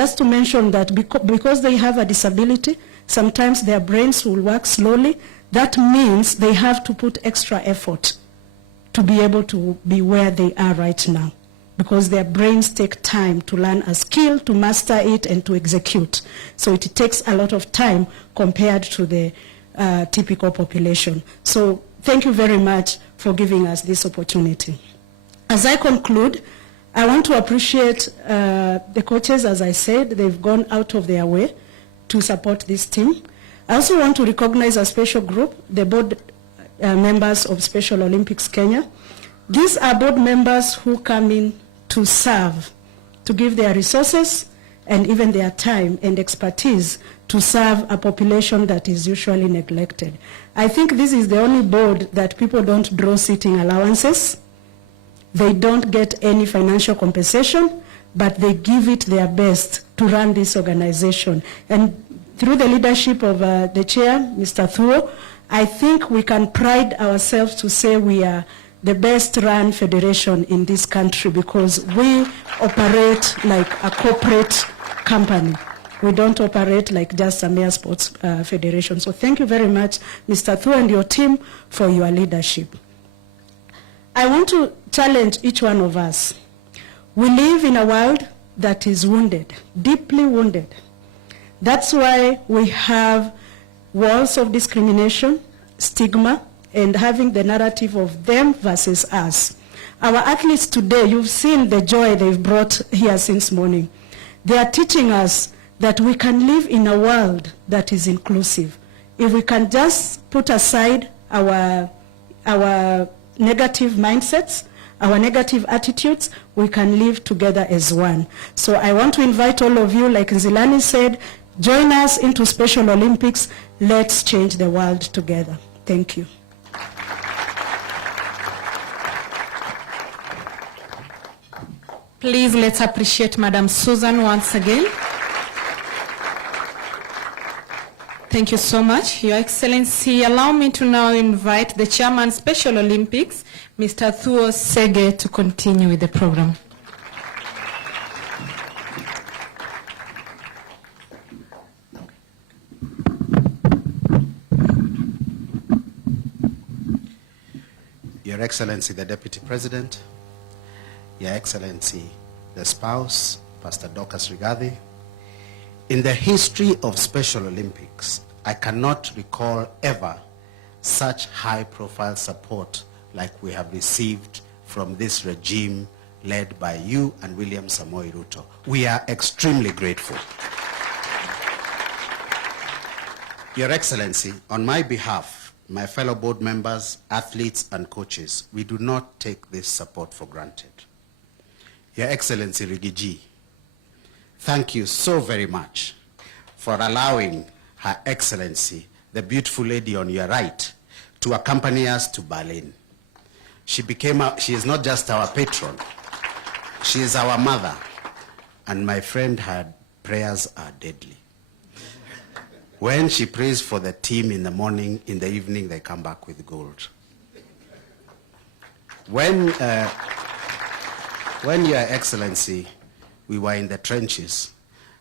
just to mention that because they have a disability, sometimes their brains will work slowly. That means they have to put extra effort to be able to be where they are right now, because their brains take time to learn a skill, to master it, and to execute. So it takes a lot of time compared to the typical population. So thank you very much for giving us this opportunity. As I conclude, I want to appreciate the coaches. As I said, they've gone out of their way to support this team. I also want to recognize a special group, the board members of Special Olympics Kenya. These are board members who come in to serve, to give their resources and even their time and expertise to serve a population that is usually neglected. I think this is the only board that people don't draw sitting allowances. They don't get any financial compensation, but they give it their best to run this organization. And through the leadership of the chair, Mr. Thuo, I think we can pride ourselves to say we are the best run federation in this country, because we operate like a corporate company. We don't operate like just a mere sports federation. So thank you very much, Mr. Thuo, and your team for your leadership. I want to challenge each one of us. We live in a world that is wounded, deeply wounded. That's why we have walls of discrimination, stigma, and having the narrative of them versus us. Our athletes today, you've seen the joy they've brought here since morning. They are teaching us that we can live in a world that is inclusive. If we can just put aside our negative mindsets, our negative attitudes, we can live together as one. So I want to invite all of you, like Nzilani said, join us into Special Olympics. Let's change the world together. Thank you. Please, let's appreciate Madam Susan once again. Thank you so much, Your Excellency. Allow me to now invite the Chairman, Special Olympics, Mr. Thuo Sege, to continue with the program. Your Excellency, the Deputy President, Your Excellency, the spouse, Pastor Dorcas Rigathi. In the history of Special Olympics, I cannot recall ever such high-profile support like we have received from this regime led by you and William Samoei Ruto. We are extremely grateful. Your Excellency, on my behalf, my fellow board members, athletes, and coaches, we do not take this support for granted. Your Excellency Rigiji, thank you so very much for allowing Her Excellency, the beautiful lady on your right, to accompany us to Berlin. She is not just our patron, she is our mother. And my friend, her prayers are deadly. When she prays for the team in the morning, in the evening, they come back with gold. When Your Excellency, we were in the trenches,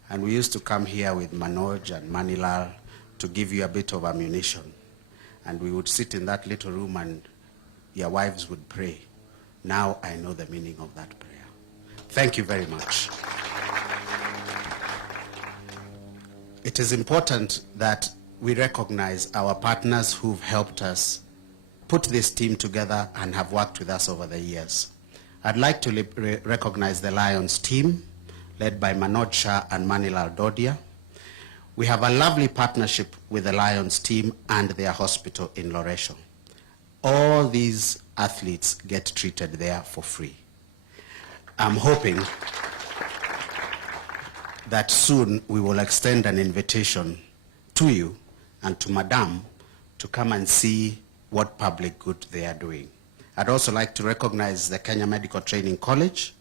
and we used to come here with Manoj and Manilal to give you a bit of ammunition. And we would sit in that little room and your wives would pray. Now I know the meaning of that prayer. Thank you very much. It is important that we recognize our partners who've helped us put this team together and have worked with us over the years. I'd like to recognize the Lions team, led by Manoj Shah and Manilal Dodia. We have a lovely partnership with the Lions team and their hospital in Loresho. All these athletes get treated there for free. I'm hoping that soon we will extend an invitation to you and to Madame to come and see what public good they are doing. I'd also like to recognize the Kenya Medical Training College,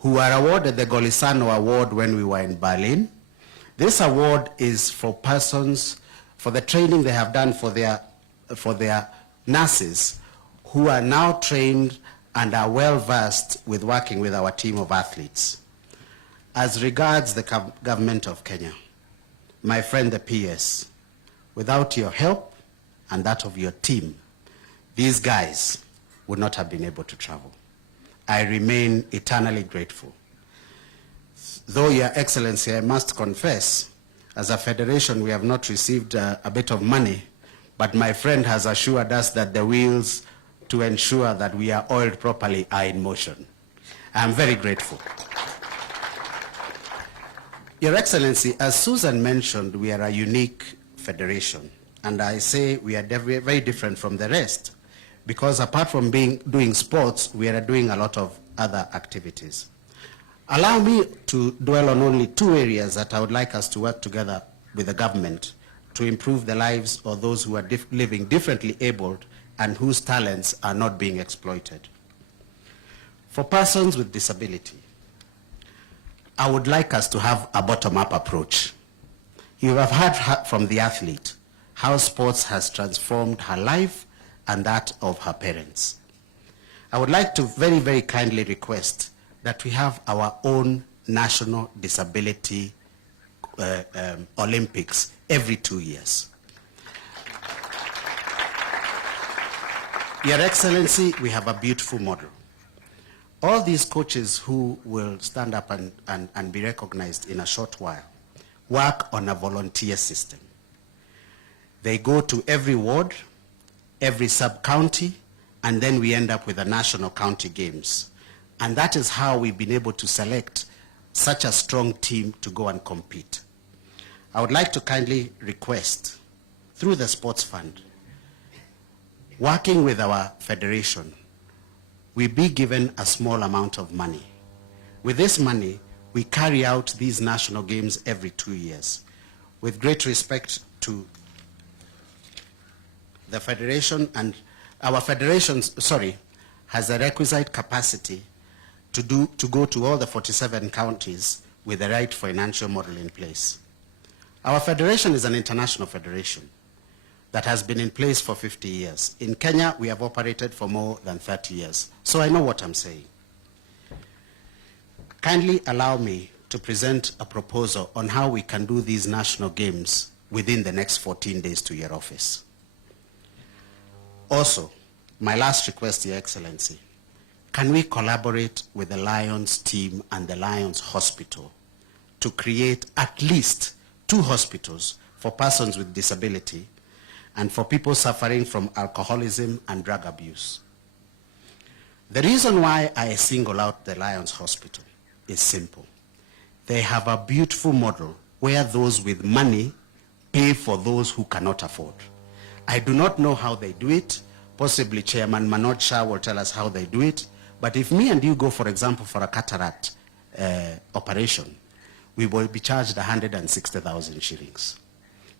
who were awarded the Golisano Award when we were in Berlin. This award is for persons, for the training they have done for their nurses, who are now trained and are well versed with working with our team of athletes. As regards the government of Kenya, my friend the PS, without your help and that of your team, these guys would not have been able to travel. I remain eternally grateful. Though, Your Excellency, I must confess, as a federation, we have not received a bit of money, but my friend has assured us that the wheels to ensure that we are oiled properly are in motion. I am very grateful. Your Excellency, as Susan mentioned, we are a unique federation, and I say we are very different from the rest, because apart from doing sports, we are doing a lot of other activities. Allow me to dwell on only 2 areas that I would like us to work together with the government to improve the lives of those who are living differently abled and whose talents are not being exploited. For persons with disability, I would like us to have a bottom-up approach. You have heard from the athlete how sports has transformed her life and that of her parents. I would like to very, very kindly request that we have our own national disability Olympics every 2 years. Your Excellency, we have a beautiful model. All these coaches who will stand up and be recognized in a short while work on a volunteer system. They go to every ward, every sub-county, and then we end up with the national county games. And that is how we've been able to select such a strong team to go and compete. I would like to kindly request, through the Sports Fund, working with our federation, we be given a small amount of money. With this money, we carry out these national games every 2 years. With great respect to the federation, and our federation, has a requisite capacity to go to all the 47 counties with the right financial model in place. Our federation is an international federation that has been in place for 50 years. In Kenya, we have operated for more than 30 years. So I know what I'm saying. Kindly allow me to present a proposal on how we can do these national games within the next 14 days to your office. Also, my last request, Your Excellency, can we collaborate with the Lions team and the Lions Hospital to create at least 2 hospitals for persons with disability and for people suffering from alcoholism and drug abuse? The reason why I single out the Lions Hospital is simple. They have a beautiful model where those with money pay for those who cannot afford. I do not know how they do it. Possibly Chairman Manoj Shah will tell us how they do it. But if me and you go, for example, for a cataract operation, we will be charged 160,000 shillings.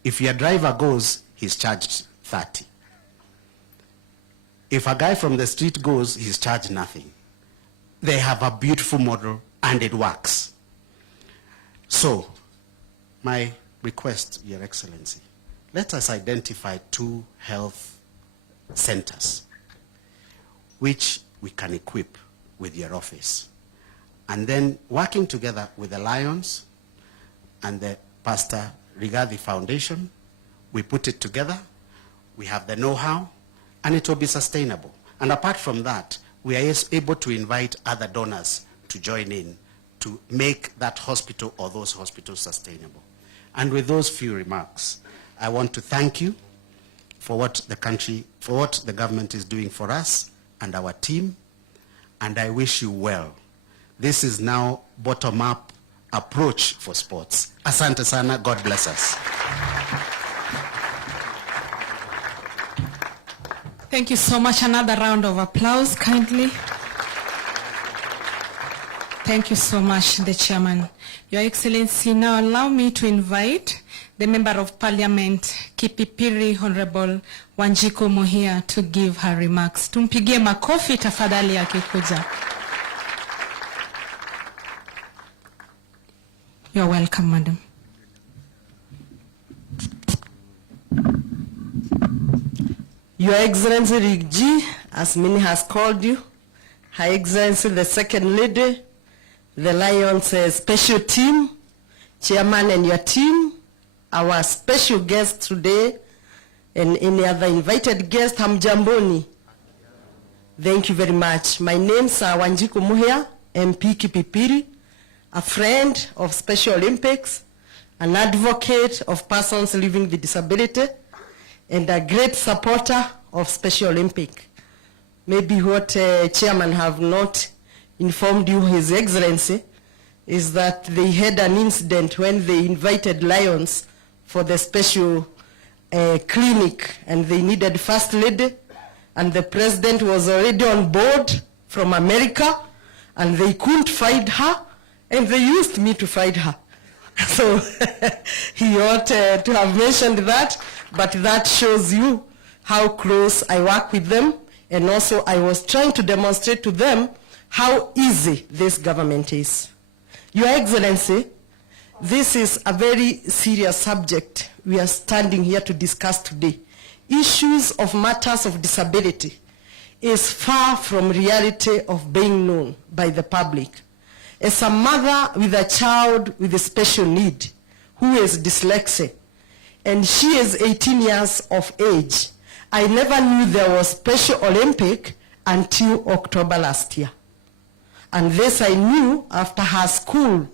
If your driver goes, he's charged 30. If a guy from the street goes, he's charged nothing. They have a beautiful model and it works. So, my request, Your Excellency, let us identify 2 health centers which we can equip with your office. And then working together with the Lions and the Pastor Rigathi Foundation, we put it together, we have the know-how, and it will be sustainable. And apart from that, we are able to invite other donors to join in to make that hospital or those hospitals sustainable. And with those few remarks, I want to thank you for what the government is doing for us and our team, and I wish you well. This is now bottom-up approach for sports. Asante sana, God bless us. Thank you so much. Another round of applause, kindly. Thank you so much, the Chairman. Your Excellency, now allow me to invite the Member of Parliament, Kipipiri Honorable Wanjiku Mohia, to give her remarks. Tumpigie makofi tafadhali akikuja. You are welcome, Madam. Your Excellency Rigji, as Mini has called you, Her Excellency the Second Lady, the Lions special team, chairman and your team, our special guest today, and any other invited guest, hamjamboni. Thank you very much. My name is Wanjiku Muhia, MP Kipipiri, a friend of Special Olympics, an advocate of persons living with disability, and a great supporter of Special Olympics. Maybe what chairman have not informed you, His Excellency, is that they had an incident when they invited Lions for the special clinic, and they needed First Lady, and the President was already on board from America, and they couldn't find her, and they used me to find her. So he ought to have mentioned that, but that shows you how close I work with them, and also I was trying to demonstrate to them how easy this government is. Your Excellency, this is a very serious subject we are standing here to discuss today. Issues of matters of disability is far from reality of being known by the public. As a mother with a child with a special need who is dyslexic, and she is 18 years of age, I never knew there was Special Olympic until October last year. And this I knew after her school,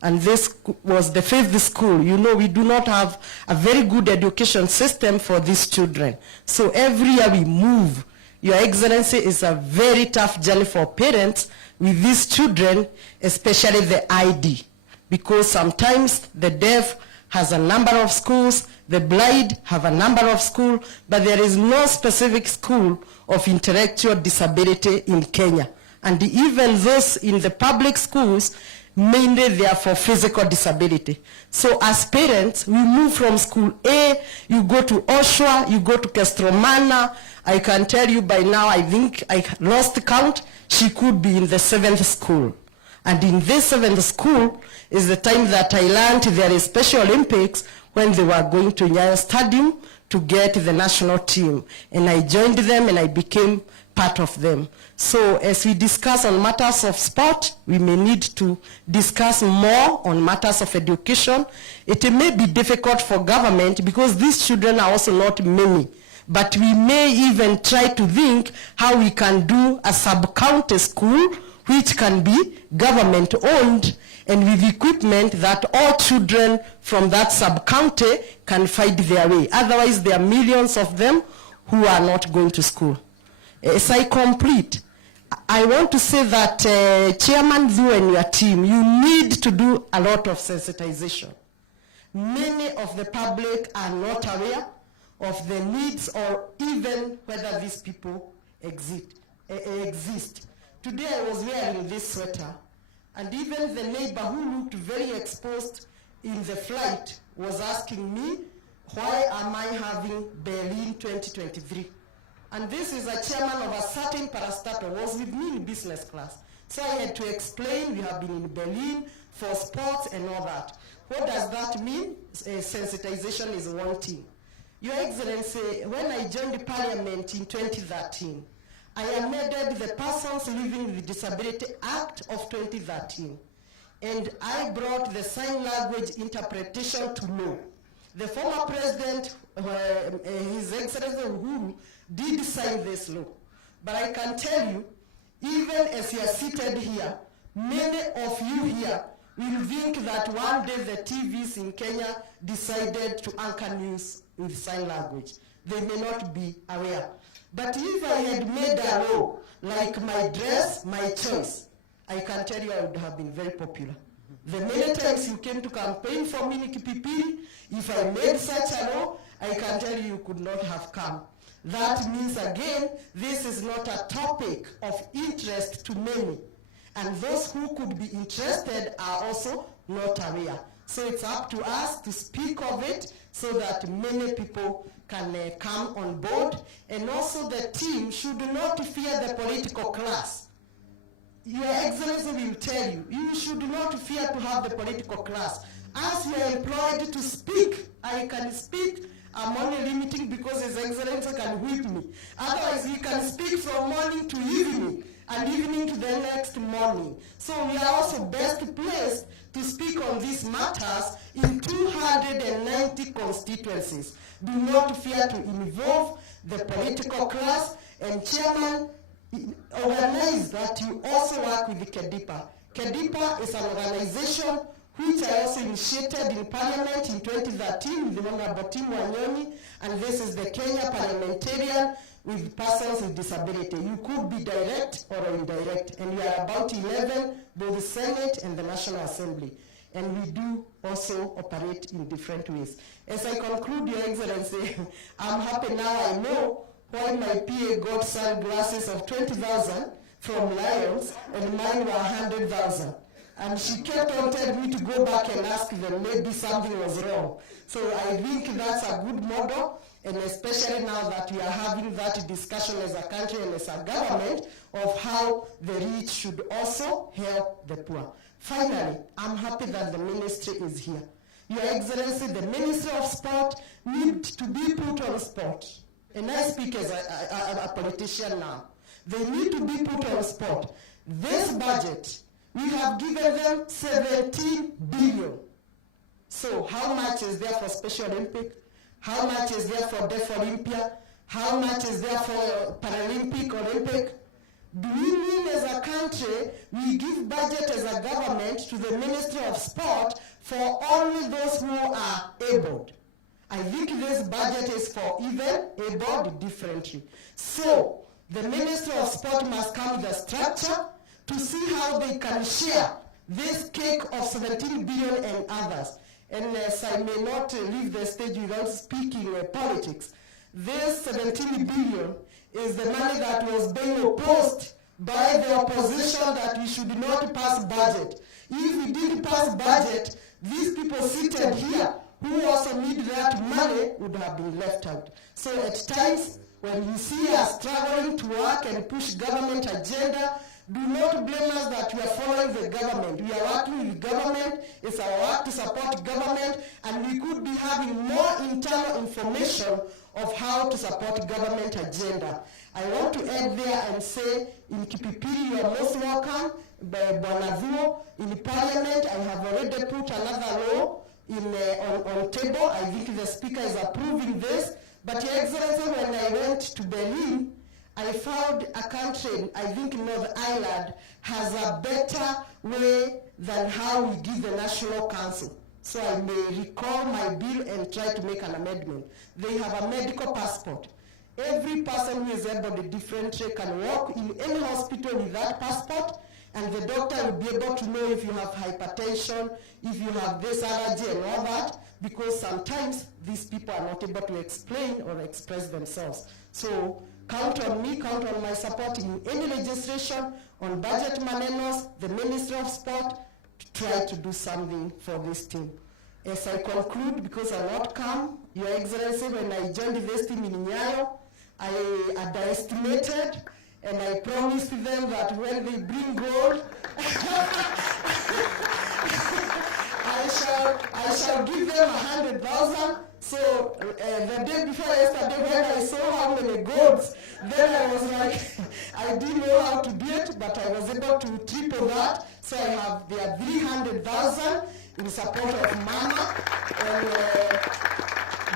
and this was the 5th school. You know, we do not have a very good education system for these children. So every year we move. Your Excellency, is a very tough journey for parents with these children, especially the ID, because sometimes the deaf has a number of schools, the blind have a number of schools, but there is no specific school of intellectual disability in Kenya. And even those in the public schools, mainly they are for physical disability. So as parents, we move from school A, you go to Oshwa, you go to Kestromana. I can tell you by now, I think I lost count, she could be in the 7th school. And in this 7th school is the time that I learned there is Special Olympics when they were going to Nyayo Stadium to get the national team. And I joined them and I became part of them. So as we discuss on matters of sport, we may need to discuss more on matters of education. It may be difficult for government because these children are also not many. But we may even try to think how we can do a sub-county school which can be government-owned and with equipment that all children from that sub-county can find their way. Otherwise, there are millions of them who are not going to school. As I complete, I want to say that Chairman Dhu and your team, you need to do a lot of sensitization. Many of the public are not aware of the needs or even whether these people exist. Today I was wearing this sweater, and even the neighbor who looked very exposed in the flight was asking me, why am I having Berlin 2023? And this is a chairman of a certain parastatal, was with me in business class. So I had to explain, we have been in Berlin for sports and all that. What does that mean? Sensitization is one thing. Your Excellency, when I joined the Parliament in 2013, I amended the Persons Living with Disability Act of 2013, and I brought the sign language interpretation to law. The former president, His Excellency Uhuru, did sign this law. But I can tell you, even as you are seated here, many of you here will think that one day the TVs in Kenya decided to anchor news with sign language. They may not be aware. But if I had made a law like my dress, my choice, I can tell you I would have been very popular. The many times you came to campaign for me in Kipipiri, if I made such a law, I can tell you could not have come. That means again, this is not a topic of interest to many. And those who could be interested are also not aware. So it's up to us to speak of it so that many people can come on board. And also the team should not fear the political class. Your Excellency will tell you, you should not fear to have the political class. As we are employed to speak, I can speak. I'm only limiting because His Excellency can whip me. Otherwise, he can speak from morning to evening. and evening to the next morning. So we are also best placed to speak on these matters in 290 constituencies. Do not fear to involve the political class, and Chairman, organize that you also work with the KEDIPA. KEDIPA is an organization which I also initiated in Parliament in 2013 with the Honorable Tim Wanyoni, and this is the Kenya Parliamentarian with Persons with Disability. You could be direct or indirect, and we are about 11, both the Senate and the National Assembly. And we do also operate in different ways. As I conclude, Your Excellency, I'm happy now I know why my PA got sunglasses of 20,000 from Lions and mine were 100,000. And she kept on telling me to go back and ask them, maybe something was wrong. So I think that's a good model, and especially now that we are having that discussion as a country and as a government of how the rich should also help the poor. Finally, I'm happy that the ministry is here. Your Excellency, the Ministry of Sport needs to be put on sport. And I speak as a politician now. They need to be put on sport. This budget, we have given them 17 billion. So how much is there for Special Olympic? How much is there for Deaf Olympia? How much is there for Paralympic, Olympic? Do we mean as a country, we give budget as a government to the Ministry of Sport for only those who are abled? I think this budget is for even abled differently. So the Ministry of Sport must come with a structure to see how they can share this cake of 17 billion and others. And as I may not leave the stage without speaking politics, this 17 billion is the money that was being opposed by the opposition that we should not pass budget. If we did pass budget, these people seated here who also need that money would have been left out. So at times, when you see us struggling to work and push government agenda, do not blame us that we are following the government. We are working with government. It's our work to support government, and we could be having more internal information of how to support government agenda. I want to end there and say, in Kipipiri, you are most welcome. Bwana, in Parliament, I have already put another law on table. I think the Speaker is approving this. But Your Excellency, when I went to Berlin, I found a country, I think Northern Ireland, has a better way than how we give the National Council. So I may recall my bill and try to make an amendment. They have a medical passport. Every person who is able differently can walk in any hospital with that passport, and the doctor will be able to know if you have hypertension, if you have this allergy and all that, because sometimes these people are not able to explain or express themselves. So count on me, count on my support in any legislation on budget manenos, the Ministry of Sport, to try to do something for this team. As I conclude, because I not come, Your Excellency, when I joined this team in Nyayo, I underestimated, and I promised them that when they bring gold, I shall give them 100,000. So the day before yesterday, when I saw how many golds, then I was like, I didn't know how to do it, but I was able to triple that. So I have there 300,000 in support of Mama, and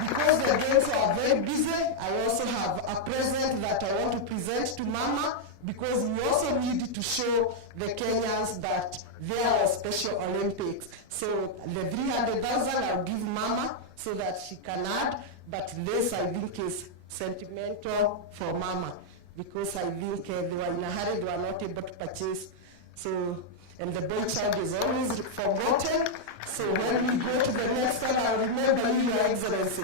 because the games are very busy, I also have a present that I want to present to Mama, because we also need to show the Kenyans that there are Special Olympics. So the 300,000 I'll give Mama so that she can add, but this I think is sentimental for Mama, because I think they were in a hurry, they were not able to purchase. So, and the boy child is always forgotten. So when we go to the next one, I'll remember you, Your Excellency.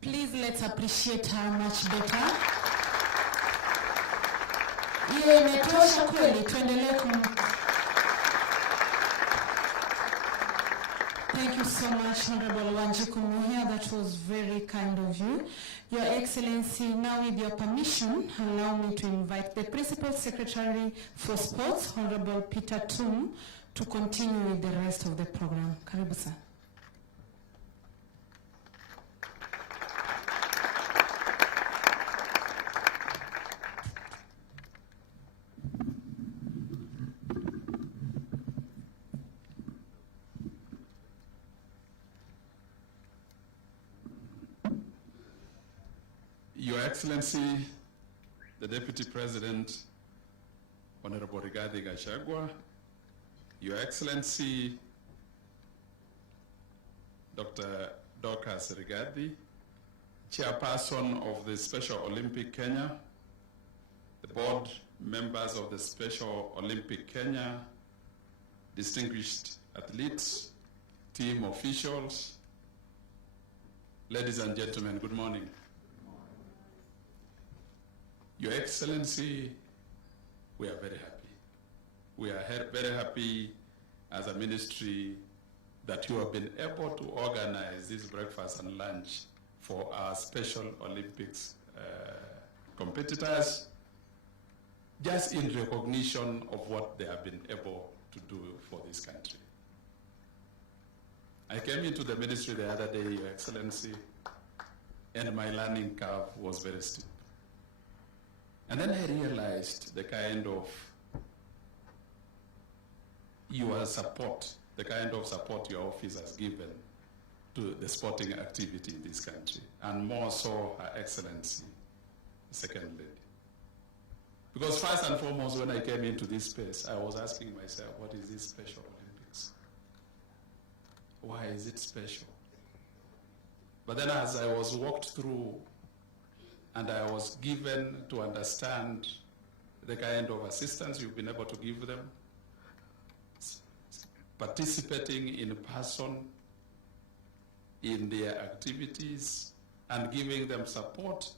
Please let's appreciate her much better. Hiyo imetosha kweli, tuendelee Thank you so much, Honorable Wanjiku Muhia. That was very kind of you. Your Excellency, now with your permission, allow me to invite the Principal Secretary for Sports, Honorable Peter Tum, to continue with the rest of the program. Karibu sana. Your Excellency, the Deputy President, Honorable Rigathi Gachagua, Your Excellency, Dr. Dorcas Rigathi, Chairperson of the Special Olympic Kenya, the board members of the Special Olympic Kenya, distinguished athletes, team officials, ladies and gentlemen, good morning. Your Excellency, we are very happy. We are very happy as a ministry that you have been able to organize this breakfast and lunch for our Special Olympics competitors, just in recognition of what they have been able to do for this country. I came into the ministry the other day, Your Excellency, and my learning curve was very steep. And then I realized the kind of your support, the kind of support your office has given to the sporting activity in this country, and more so Her Excellency, the Second Lady. Because first and foremost, when I came into this space, I was asking myself, what is this Special Olympics? Why is it special? But then as I was walked through and I was given to understand the kind of assistance you've been able to give them, participating in person in their activities and giving them support,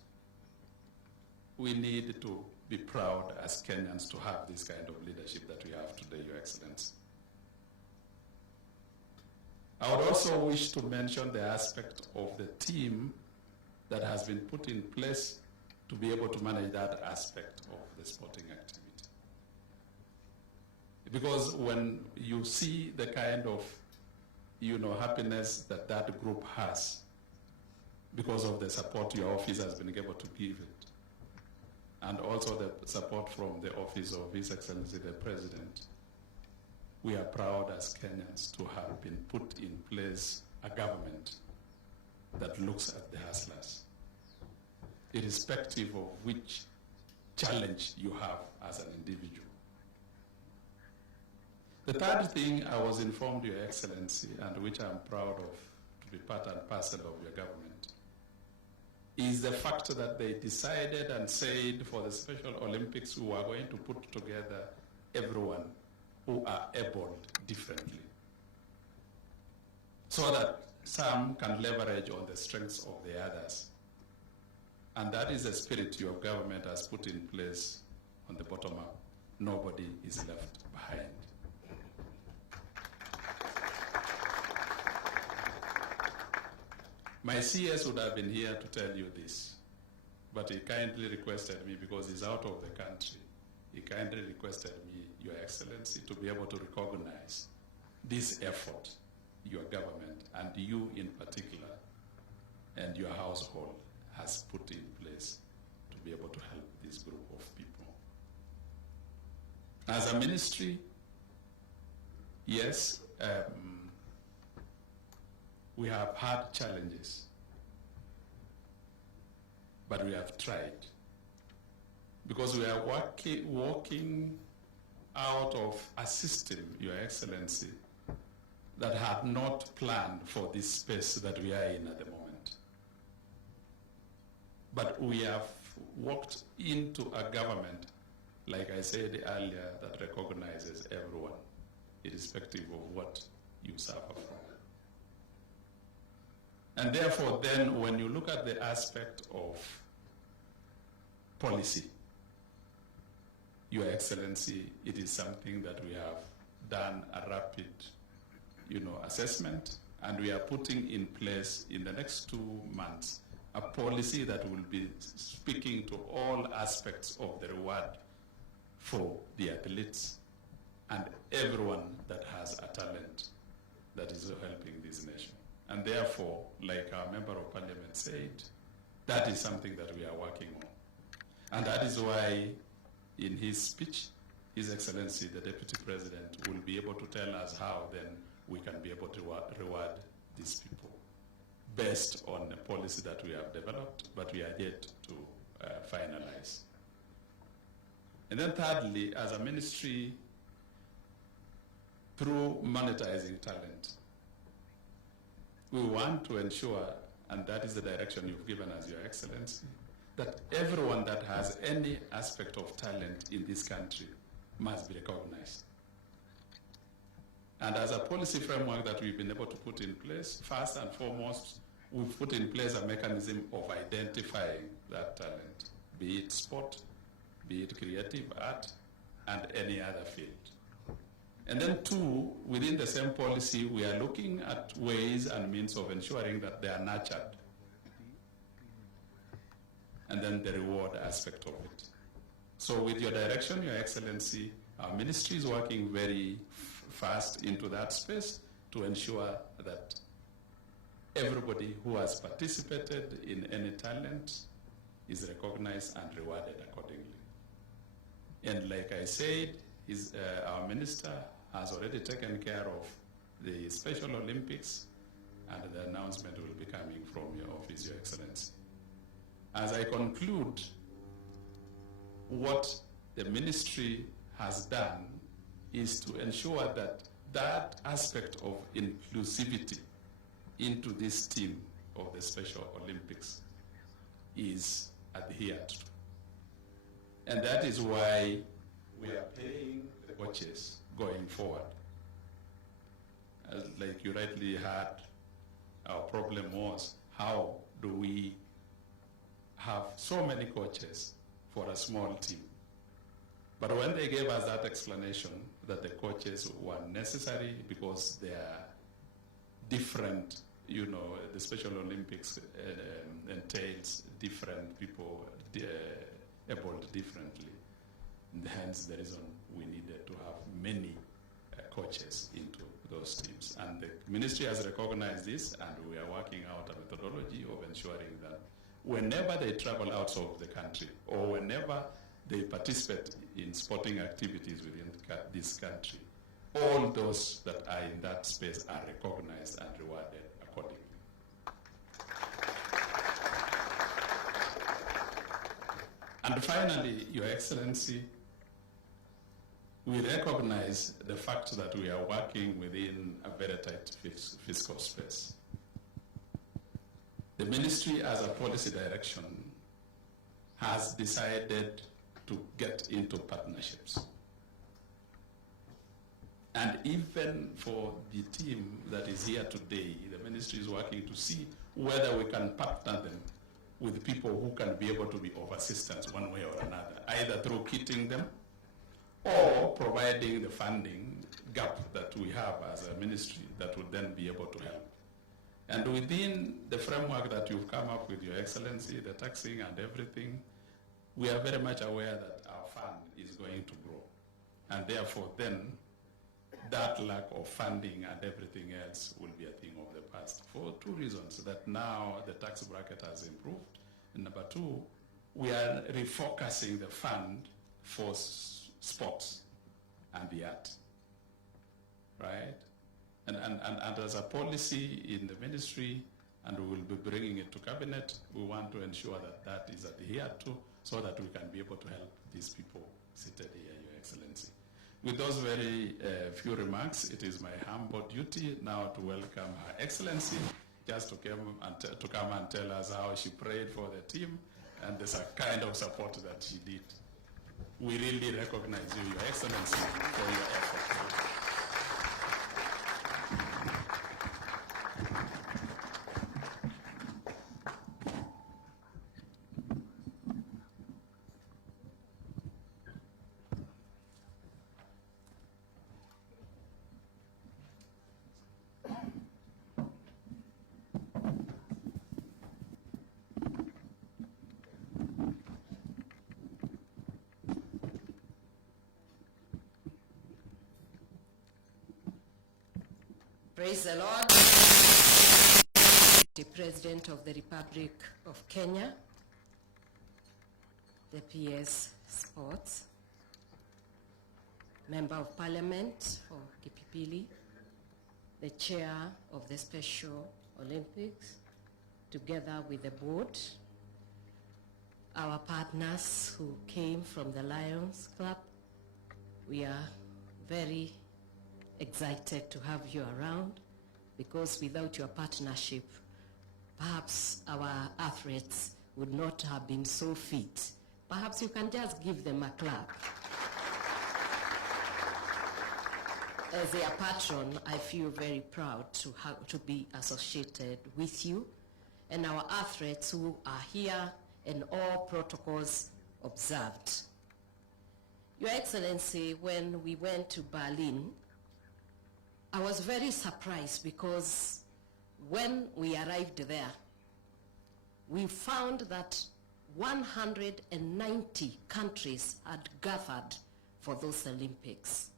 we need to be proud as Kenyans to have this kind of leadership that we have today, Your Excellency. I would also wish to mention the aspect of the team that has been put in place to be able to manage that aspect of the sporting activity. Because when you see the kind of, happiness that that group has because of the support your office has been able to give it, and also the support from the office of His Excellency the President, we are proud as Kenyans to have been put in place a government that looks at the hustlers, irrespective of which challenge you have as an individual. The third thing I was informed, Your Excellency, and which I'm proud of to be part and parcel of your government, is the fact that they decided and said for the Special Olympics we are going to put together everyone who are abled differently, so that some can leverage on the strengths of the others. And that is the spirit your government has put in place on the bottom up. Nobody is left behind. My CS would have been here to tell you this, but he kindly requested me, because he's out of the country, he kindly requested me, Your Excellency, to be able to recognize this effort your government, and you in particular, and your household has put in place to be able to help this group of people. As a ministry, yes, we have had challenges, but we have tried, because we are working out of a system, Your Excellency, that had not planned for this space that we are in at the moment. But we have walked into a government, like I said earlier, that recognizes everyone, irrespective of what you suffer from. And therefore, then, when you look at the aspect of policy, Your Excellency, it is something that we have done a rapid, assessment, And we are putting in place in the next 2 months a policy that will be speaking to all aspects of the reward for the athletes and everyone that has a talent that is helping this nation. And therefore, like our Member of Parliament said, that is something that we are working on. And that is why in his speech, His Excellency, the Deputy President, will be able to tell us how then we can be able to reward these people based on the policy that we have developed, but we are yet to finalize. And then thirdly, as a ministry, through monetizing talent, we want to ensure, and that is the direction you've given us, Your Excellency, that everyone that has any aspect of talent in this country must be recognized. And as a policy framework that we've been able to put in place, first and foremost, we've put in place a mechanism of identifying that talent, be it sport, be it creative art, and any other field. And then 2, within the same policy, we are looking at ways and means of ensuring that they are nurtured. And then the reward aspect of it. So with your direction, Your Excellency, our ministry is working very fast into that space to ensure that everybody who has participated in any talent is recognized and rewarded accordingly. And like I said, our minister has already taken care of the Special Olympics, and the announcement will be coming from your office, Your Excellency. As I conclude, what the ministry has done is to ensure that that aspect of inclusivity into this team of the Special Olympics is adhered to. And that is why we are paying the coaches going forward. As like you rightly heard, our problem was how do we have so many coaches for a small team? But when they gave us that explanation that the coaches were necessary because they are different, you know, the Special Olympics entails different people able differently. And hence the reason we needed to have many coaches into those teams. And the ministry has recognized this, and we are working out a methodology of ensuring that whenever they travel out of the country or whenever they participate in sporting activities within this country, all those that are in that space are recognized and rewarded accordingly. And finally, Your Excellency, we recognize the fact that we are working within a very tight fiscal space. The ministry, as a policy direction, has decided to get into partnerships. And even for the team that is here today, the ministry is working to see whether we can partner them with people who can be able to be of assistance one way or another, either through kitting them or providing the funding gap that we have as a ministry that would then be able to help. And within the framework that you've come up with, Your Excellency, the taxing and everything, we are very much aware that our fund is going to grow. And therefore then, that lack of funding and everything else will be a thing of the past for 2 reasons. That now the tax bracket has improved. And number 2, we are refocusing the fund for sports and the art, right? And as a policy in the ministry, and we will be bringing it to cabinet, we want to ensure that that is adhered to so that we can be able to help these people seated here, Your Excellency. With those very few remarks, it is my humble duty now to welcome Her Excellency just to come and tell us how she prayed for the team and the kind of support that she did. We really recognize you, Your Excellency, for your effort. Praise the Lord. The President of the Republic of Kenya, the PS Sports, Member of Parliament for Kipipili, the Chair of the Special Olympics, together with the board, our partners who came from the Lions Club. We are very excited to have you around, because without your partnership, perhaps our athletes would not have been so fit. Perhaps you can just give them a clap. As their patron, I feel very proud to be associated with you and our athletes who are here and all protocols observed. Your Excellency, when we went to Berlin, I was very surprised, because when we arrived there, we found that 190 countries had gathered for those Olympics.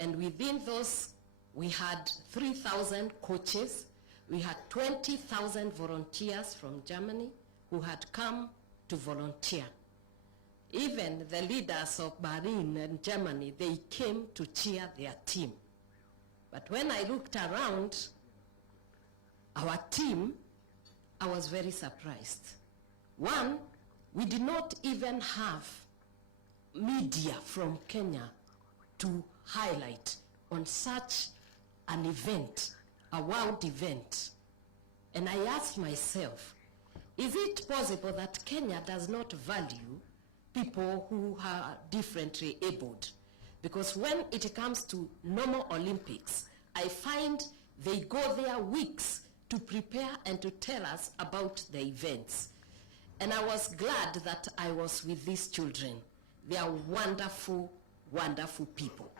And within those, we had 3,000 coaches, we had 20,000 volunteers from Germany who had come to volunteer. Even the leaders of Berlin and Germany, they came to cheer their team. But when I looked around our team, I was very surprised. One, we did not even have media from Kenya to highlight on such an event, a world event. And I asked myself, is it possible that Kenya does not value people who are differently abled? Because when it comes to normal Olympics, I find they go there weeks to prepare and to tell us about the events. And I was glad that I was with these children. They are wonderful, wonderful people.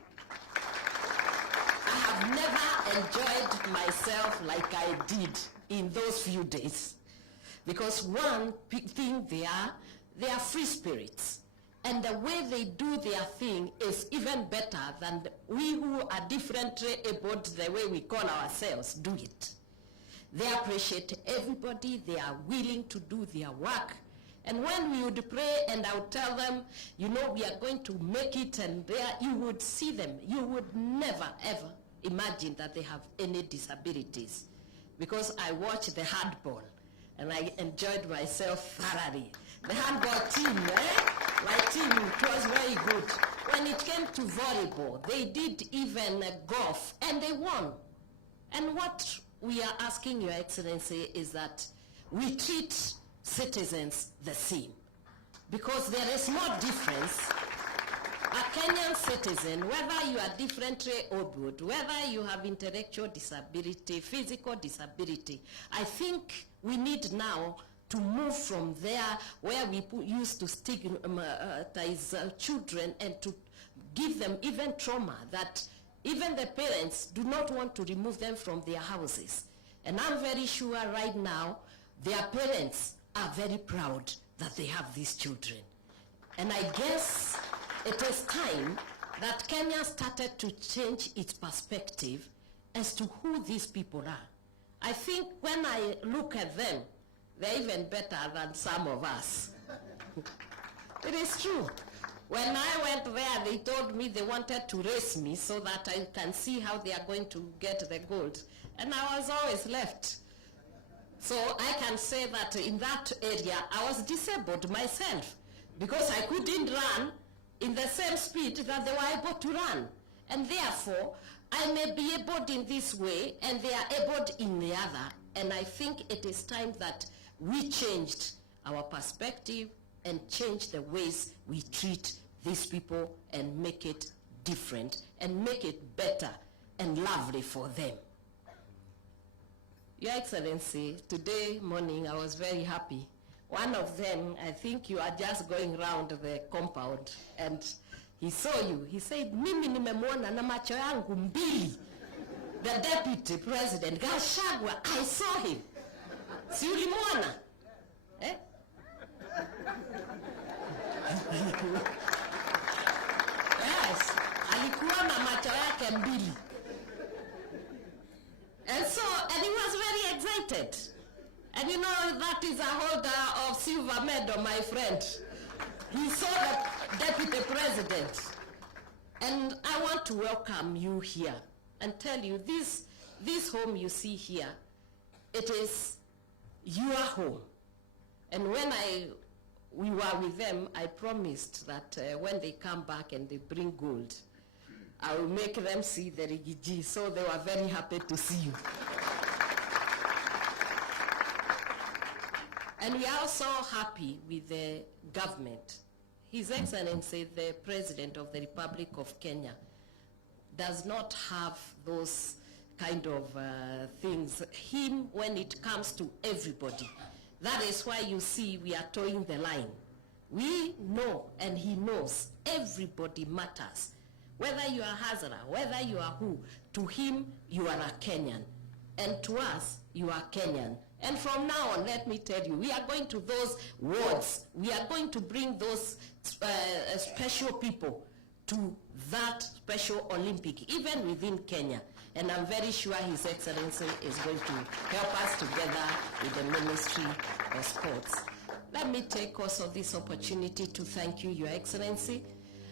I have never enjoyed myself like I did in those few days. Because one thing, they are free spirits. And the way they do their thing is even better than we who are differently abled, the way we call ourselves, do it. They appreciate everybody. They are willing to do their work. And when we would pray and I would tell them, you know, we are going to make it, and there you would see them. You would never, ever imagine that they have any disabilities. Because I watched the handball, and I enjoyed myself thoroughly. The handball team, my team, it was very good. When it came to volleyball, they did even golf, and they won. And what we are asking, Your Excellency, is that we treat citizens the same. Because there is no difference. A Kenyan citizen, whether you are differently abled, whether you have intellectual disability, physical disability, I think we need now to move from there where we used to stigmatize children and to give them even trauma that even the parents do not want to remove them from their houses. And I'm very sure right now their parents are very proud that they have these children. And I guess it is time that Kenya started to change its perspective as to who these people are. I think when I look at them, they're even better than some of us. It is true. When I went there, they told me they wanted to race me so that I can see how they are going to get the gold. And I was always left. So I can say that in that area, I was disabled myself because I couldn't run in the same speed that they were able to run. And therefore, I may be abled in this way and they are abled in the other. And I think it is time that we changed our perspective and change the ways we treat these people and make it different and make it better and lovely for them. Your Excellency, today morning I was very happy. One of them, I think you are just going around the compound, and he saw you. He said, mimi nimemwona na macho yangu mbili. The deputy president, Gachagua, I saw him. Si ulimwona? Eh? Yes, alikuwa na macho yake mbili. And you know, that is a holder of silver medal, my friend. He saw the deputy president. And I want to welcome you here and tell you this home you see here, it is your home. And when we were with them, I promised that when they come back and they bring gold, I will make them see the Rigiji. So they were very happy to see you. And we are also happy with the government. His Excellency, the President of the Republic of Kenya, does not have those kind of things. Him, when it comes to everybody. That is why you see we are towing the line. We know, and he knows, everybody matters. Whether you are Hazara, whether you are who, to him, you are a Kenyan. And to us, you are Kenyan. And from now on, let me tell you, we are going to those wards. We are going to bring those special people to that Special Olympic, even within Kenya. And I'm very sure His Excellency is going to help us together with the Ministry of Sports. Let me take also this opportunity to thank you, Your Excellency.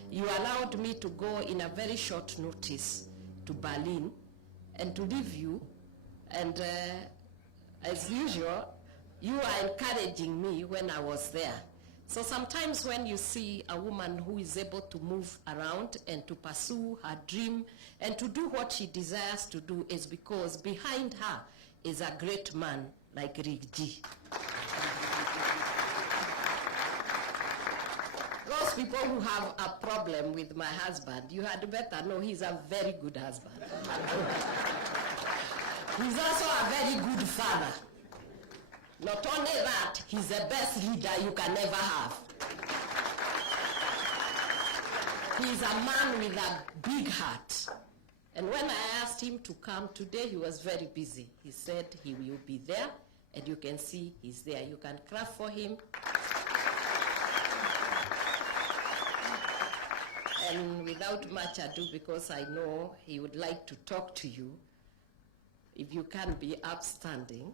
You allowed me to go in a very short notice to Berlin and to leave you. And as usual, you are encouraging me when I was there. So sometimes when you see a woman who is able to move around and to pursue her dream and to do what she desires to do, is because behind her is a great man like Rigiji. Those people who have a problem with my husband, you had better know he's a very good husband. He's also a very good father. Not only that, he's the best leader you can ever have. He's a man with a big heart. And when I asked him to come today, he was very busy. He said he will be there, and you can see he's there. You can clap for him. And without much ado, because I know he would like to talk to you, if you can be upstanding.